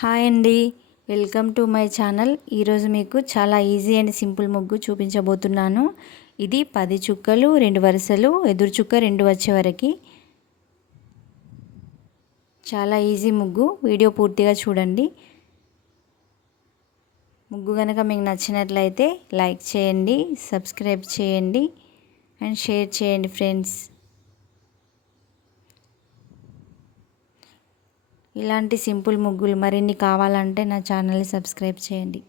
Hi అండి. Welcome to my channel. ఈరోజు మీకు చాలా ఈజీ అండ్ సింపుల్ ముగ్గు చూపించబోతున్నాను. ఇది పది చుక్కలు రెండు వరుసలు ఎదురు చుక్క రెండు వచ్చే వరకు. చాలా ఈజీ ముగ్గు. వీడియో పూర్తిగా చూడండి. ముగ్గు కనుక మీకు నచ్చినట్లయితే లైక్ చేయండి సబ్స్క్రైబ్ చేయండి అండ్ షేర్ చేయండి ఫ్రెండ్స్. ఇలాంటి సింపుల్ ముగ్గులు మరిన్ని కావాలంటే నా ఛానల్ని సబ్స్క్రైబ్ చేయండి.